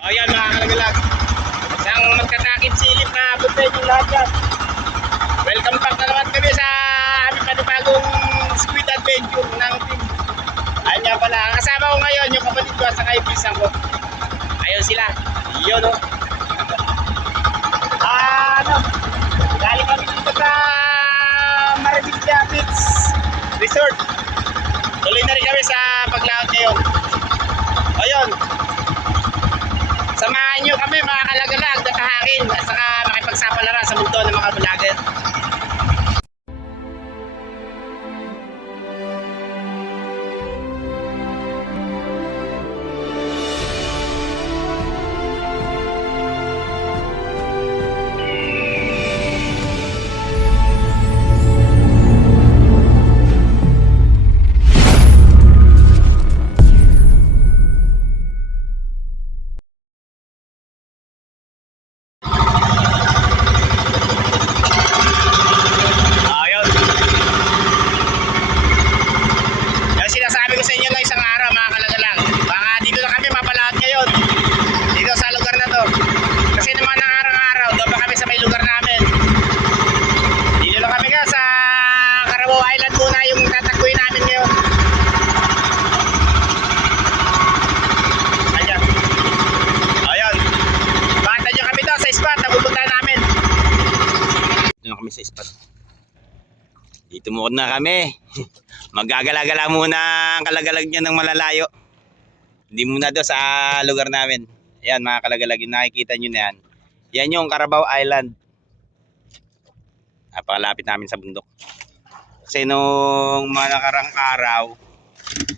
Ayan mga kalagalag, isang magkatakit silip na punta yung lahat yan. Welcome back na naman kami sa aming panibagong Squid Adventure ng team. Ayan nga pala, ang kasama ko ngayon yung kapatid ko sa kaibisan ko. Ayun sila, yun o. Galing kami dito sa Maravilla Beach Resort. Tuloy na rin kami sa paglaot ngayon. Ayun, samahan nyo kami mga kalagalag na tahakin at saka makipagsapalaran sa mundo ng mga vlogger. Sinasabi ko sa inyo lang isang araw mga kalagalang, baka dito na kami mapalaot ngayon dito sa lugar na to, kasi naman ng araw-araw doon pa kami sa may lugar namin. Dito na kami nga sa Carabao Island muna yung tatakbuhin namin ngayon. Ayan, bata nyo kami to sa spot na pupunta namin. Dito na kami sa spot, dito muna kami. Magagala-gala muna ang kalagalag niya ng malalayo. Hindi muna doon sa lugar namin. Ayan mga kalagalag, yung nakikita nyo na yan. Yan yung Carabao Island. Napakalapit namin sa bundok. Kasi nung mga nakarang araw,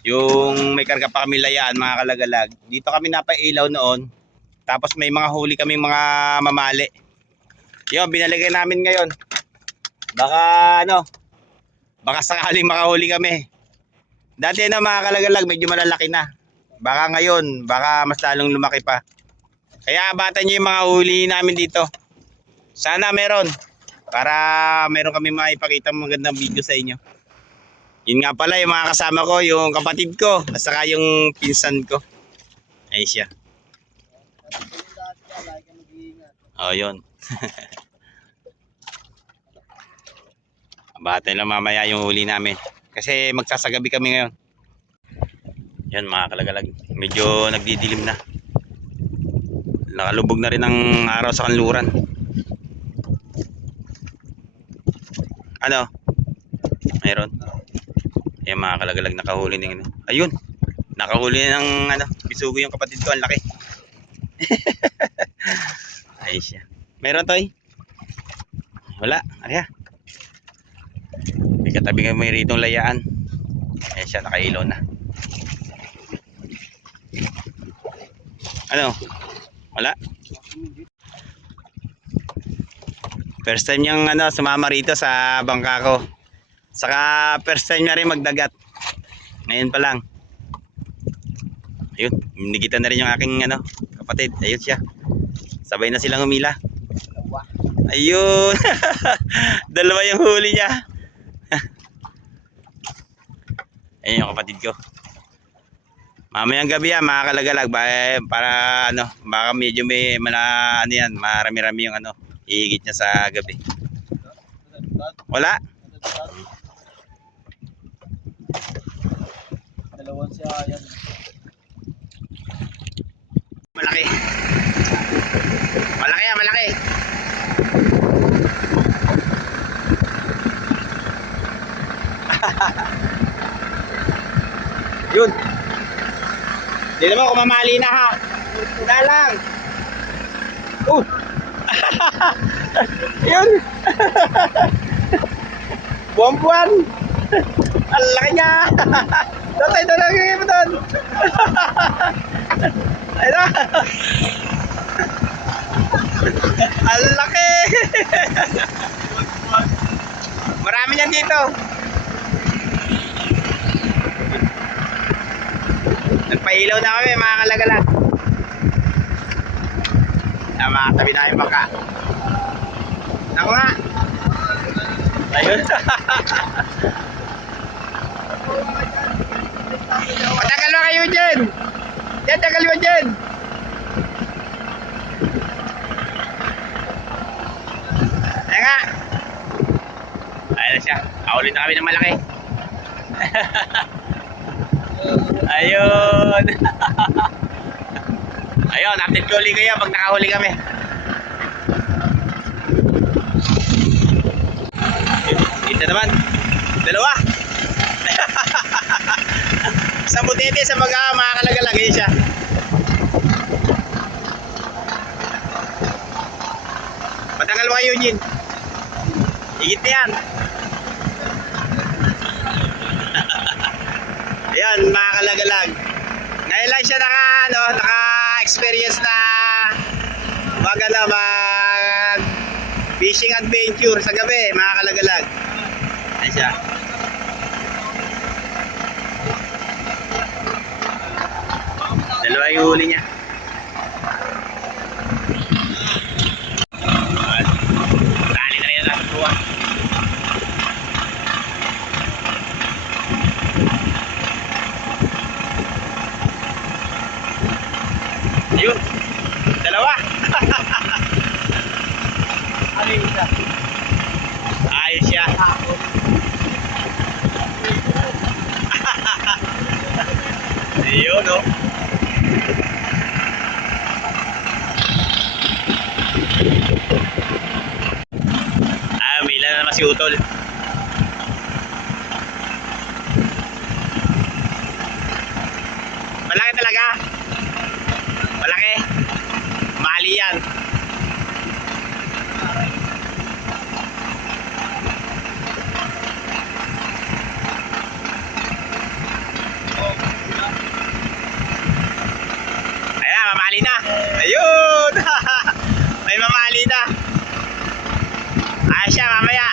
yung may karga pa kami layaan mga kalagalag, dito kami napailaw noon. Tapos may mga huli kaming mga mamali. Yun, binalagay namin ngayon. Baka sakaling makahuli kami. Dati na mga kalagalag, medyo malalaki na. Baka ngayon, baka mas lalong lumaki pa. Kaya abatan nyo yung mga huli namin dito. Sana meron. Para meron kami maipakita magandang video sa inyo. Yun nga pala yung mga kasama ko, yung kapatid ko, at saka yung pinsan ko. Ayun siya. Oh, yun. Batay lang mamaya yung huli namin. Kasi magsasagabi kami ngayon. Yan mga kalagalag. Medyo nagdidilim na. Nakalubog na rin ang araw sa kanluran. Ano? Mayroon. Yan mga kalagalag, nakahuli ng ano. Ayun. Nakahuli ng bisugo yung kapatid ko. Ang laki. Ayun siya. Mayroon to eh. Wala. Ariya. May katabi nga may ritong layaan. Ayan siya, nakailaw na. Ano? Wala? First time niyang sumama rito sa bangka ko. Saka first time niya rin magdagat. Ngayon pa lang. Ayun, nigitan na rin yung aking kapatid. Ayun siya. Sabay na silang humila. Ayun. Dalawa yung huli niya. Ayun yung kapatid ko. Mamayang gabi yan mga kalagalag, para baka medyo may marami-rami yung ihigit niya sa gabi. Wala? Dalawang siya yan. Malaki. Malaki yan, malaki. Yun. Hindi naman kung mamali na ha. Wala lang. Yun. Buwan-buwan. Ang laki niya. Doon lang yung doon. Ayun. Ang laki. Marami niyan dito. Nagpailaw na kami mga kalagalag. Makatabi na yung baka. Ako nga. Ayun. Patagal ba kayo dyan? Yan, tagal mo dyan. siya. Nakahuli na kami ng malaki. Ayun. Ayun, update ko ulit kayo pag nakahuli kami. Ito naman. Dalawa. Isang butete sa makakalagay siya. Matagal mo kayo yun. Higit na yan. Ayan, makakalagalag. Ngayon lang siya naka-experience na mag fishing adventure sa gabi, makakalagalag. Ayan siya. Dalawa yung huli niya. Dali na rin na sa tuwa. Ayun. Dalawa. Ano yung isa? Ayos siya. Ayun, oh. May ilan na naman si Utol. Malaki talaga. Malaki. Mali yan. Ayan, mamali na. Ayun. May mamali na. Ayos siya mamaya.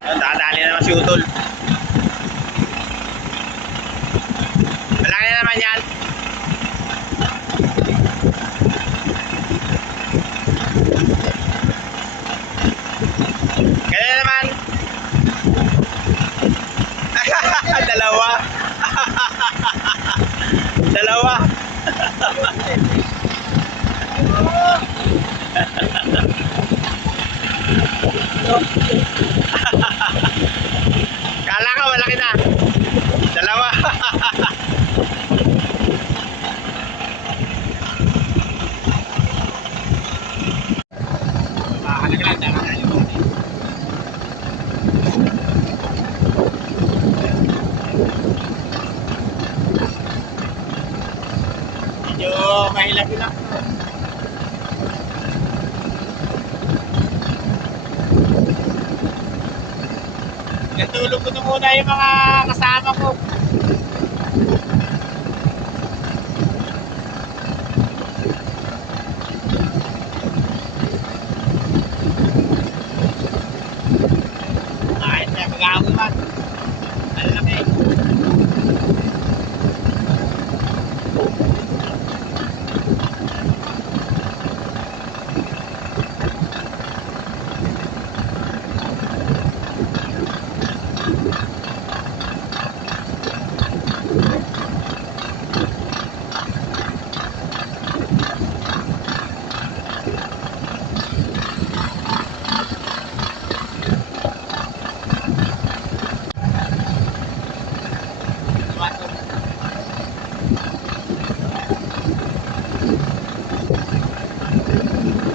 Nakadali na naman si Utol. Malaki na naman yan. Kaya naman. Dalawa. Dalawa. Kala ko malaki na. Dalawa. Medyo mahilap-hilap. Natulog ko na muna yung mga kasama ko. Kahit na mag-aamon man. Ano lang eh.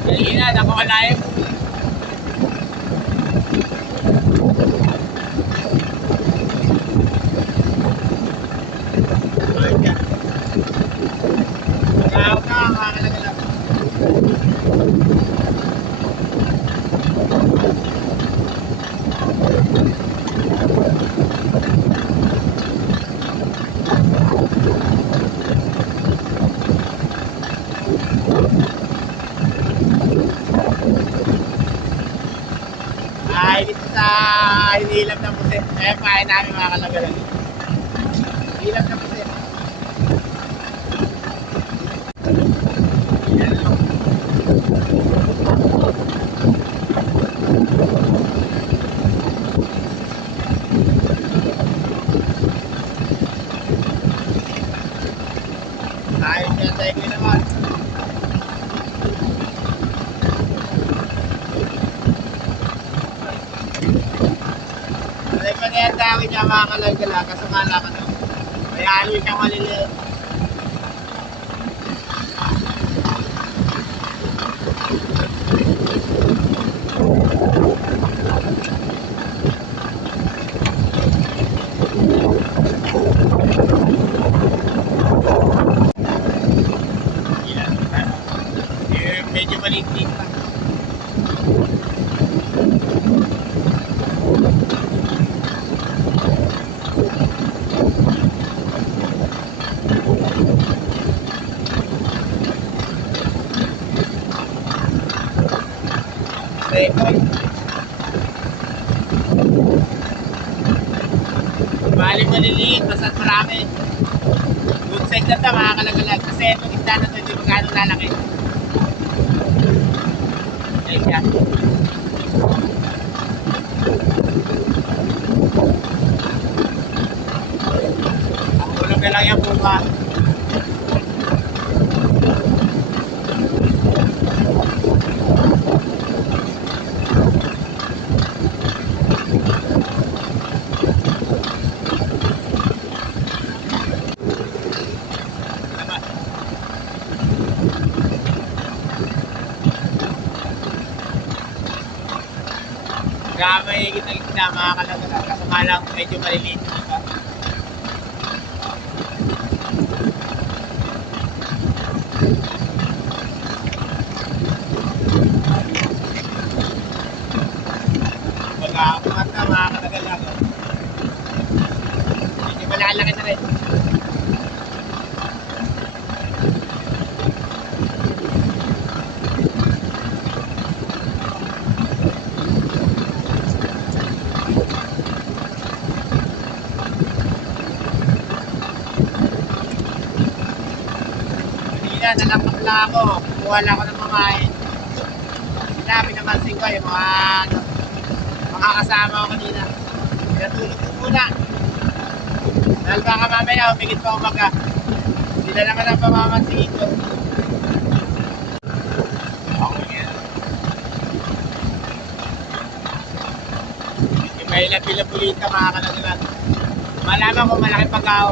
Dali na, nakawalayo. Magaw ka, makakalagalag. Ay, dito sa hinilap ng puti. Kaya pahay namin mga kalagalan. Hinilap ng puti. Ayos yan, tayo ko naman. lalaki niya mga kalagala, kaso nga lang ano, may halo siyang maliliit. Medyo maliit pa. Bali maliliit, basta marami. Good side na ito mga kalagalag. Kasi itong isda na ito, hindi magkano lalaki. Ayun siya. Ang ulam na lang yung buka. May kita mga kalagalag. Kaso nga lang medyo maliliit. Diba? Pag-aapungat na mga kalagalag. Medyo malalaki na rin. Nalapak lang ako, kumuha lang ako ng mamahin. Sinabi naman ko yung mga kasama ko kanina. Pinatulog ko muna. Dahil baka mamaya umigit pa umaga. Sila naman ang pamamansin ko. Yung may lapila-pulita mga kalagalan. Malaman kung malaki pag-aw.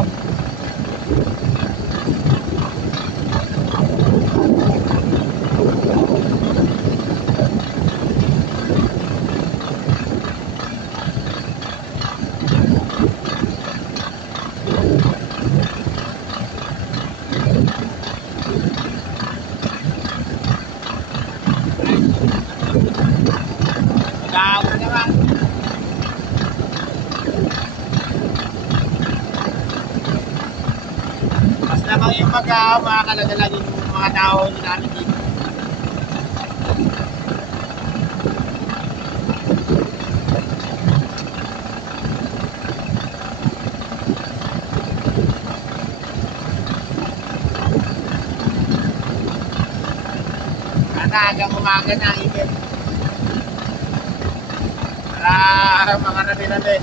Basta lang yung mga kalagalag yung mga tao namin dito. Hanggang umaga na ibig. Para mga natin.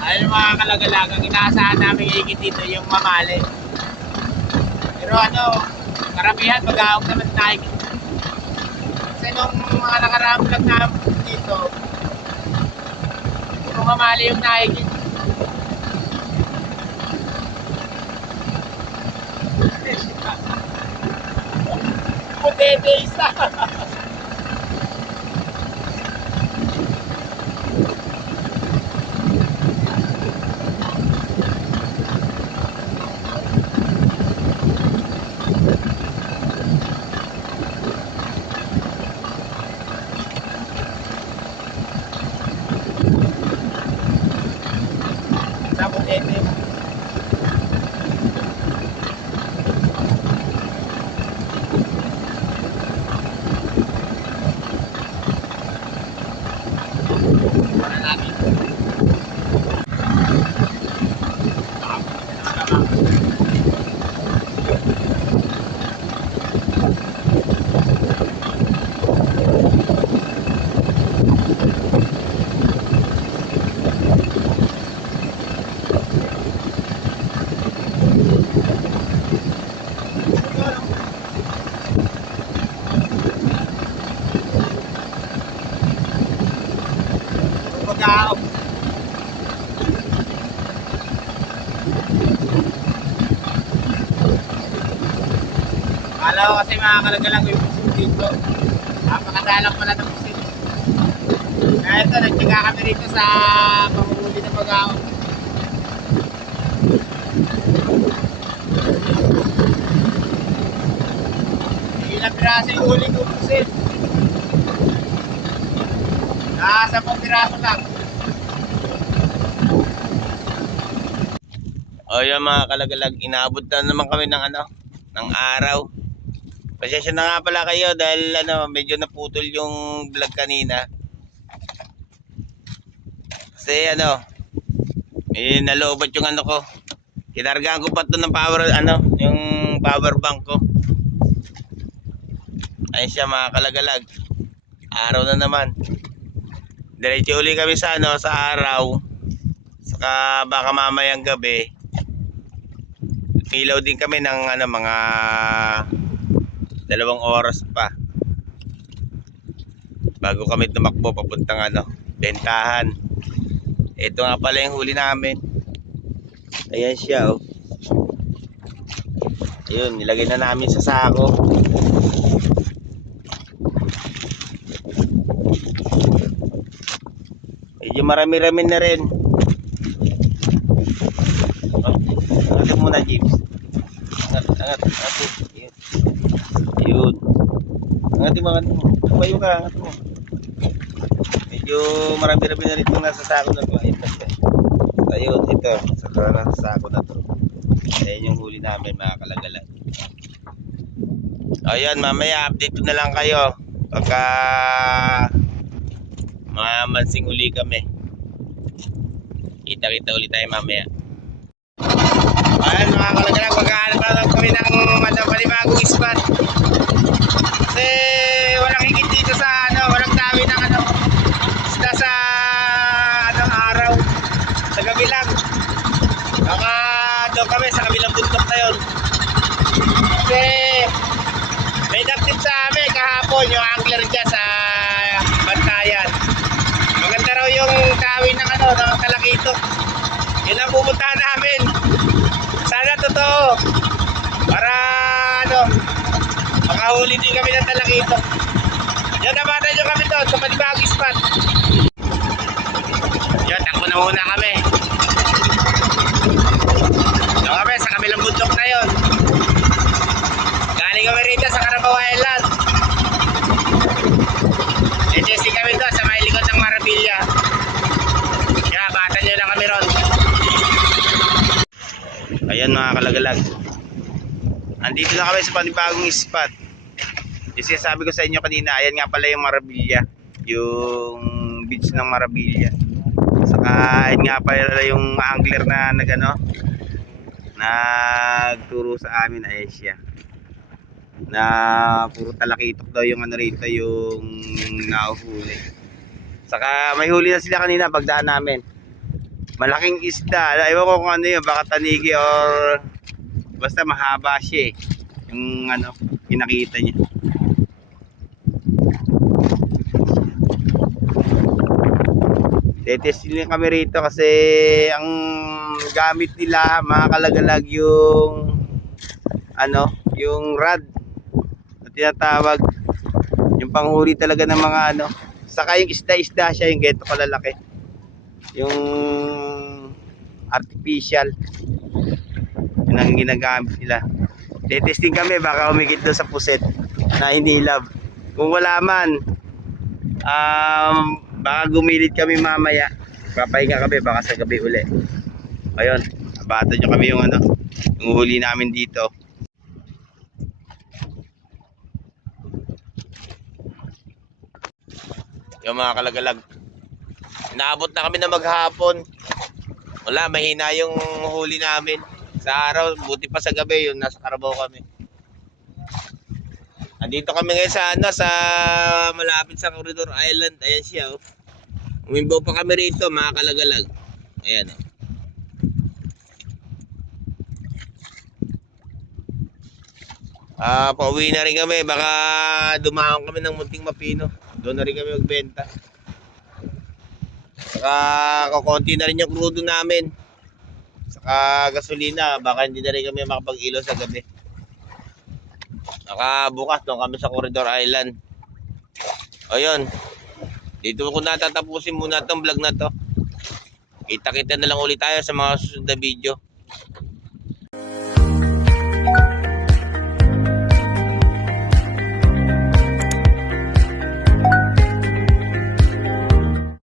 Ayun mga kalagalagang inaasahan namin ikit dito yung mamali. Pero ano, karamihan mag-aawag naman tayo. Kasi nung mga nakaraang vlog namin dito, kung mamali yung naigit. Putete isa. Akala ko kasi makakalagalag yung pusit dito. Napakadalang pala ng pusit. Kaya ito, nagtyaga kami rito sa pamumuli ng Bagao. Ilang piraso yung huli ko pusit. Nasa 10 piraso lang. O yan mga kalagalag, inaabot na naman kami ng ng araw. Pasensya na nga pala kayo dahil medyo naputol yung vlog kanina. Kasi may nalobat yung ko. Kinargaan ko pa ito ng power, yung power bank ko. Ayun siya mga kalagalag. Araw na naman. Diretso uli kami sa sa araw. Saka baka mamayang gabi. Ilaw din kami ng mga 2 oras pa bago kami tumakbo papuntang bentahan. Ito nga pala yung huli namin. Ayan siya oh. Ayun, nilagay na namin sa sako. Medyo marami-rami na rin. Angat muna, James. Angat. Ayun. Angat mo. Tumayo ka, angat mo. Medyo marami-rami na rin itong nasa sako na ito. Ayun, ito. Nasa sako na ito. Ayan yung huli namin, mga kalagalag. Ayan, mamaya update na lang kayo. Pagka mamansing uli kami. Kita-kita ulit tayo mamaya. Ayan mga kalagalag, magkahanap na lang kami ng panibagong spot. Kasi walang higit dito sa walang dami ng isda sa araw. Sa gabi lang. Baka doon kami sa kabilang bundok na yun. Kasi may nagtip sa amin kahapon yung angler dyan sa Bantayan. Maganda raw yung kawin ng ng Talakito. Yun ang pupuntahan namin. Sana totoo. Para makahuli din kami ng Talakito. Yan, nabatan nyo kami doon sa panibagong spot. Yan, takbo na muna kami. Doon kami sa kabilang bundok na yun. Galing kami rito sa Carabao Island. Testing kami doon sa may likod ng Marabilla. Kaya batan nyo lang kami ron. Ayan mga kalagalag. Andito na kami sa panibagong spot. Yung sinasabi ko sa inyo kanina, ayan nga pala yung Marabilla. Yung beach ng Marabilla. Saka ayan nga pala yung angler na nagturo sa amin. Ayan siya. Na puro talakitok daw yung rito yung nahuhuli. Saka may huli na sila kanina pagdaan namin. Malaking isda. Ewan ko kung yun, baka tanigi or basta mahaba siya yung pinakita niya. Tetestin kami rito kasi ang gamit nila mga kalagalag yung yung rod na tinatawag, yung panghuli talaga ng mga saka yung isda siya, yung ganito kalalaki, yung artificial yun ang ginagamit nila. Tetesting kami baka umikit doon sa puset na hinilab. Kung wala man baka gumilid kami mamaya, papahinga kami baka sa gabi uli. Ayun, abatan nyo kami yung yung huli namin dito. Yung mga kalagalag, naabot na kami na maghapon. Wala, mahina yung huli namin sa araw, buti pa sa gabi yung nasa Carabao kami. Andito kami ngayon sa malapit sa Corridor Island. Ayan siya oh. Umimbaw pa kami rito mga kalagalag. Ayan oh. Pauwi na rin kami. Baka dumaon kami ng Munting Mapino. Doon na rin kami magbenta. Saka kukunti na rin yung crudo namin. Saka gasolina. Baka hindi na rin kami makapag-ilaw sa gabi. Nakabukas doon kami sa Corridor Island. O yun. Dito ko natatapusin muna itong vlog na to. Kita-kita na lang ulit tayo sa mga susunod na video.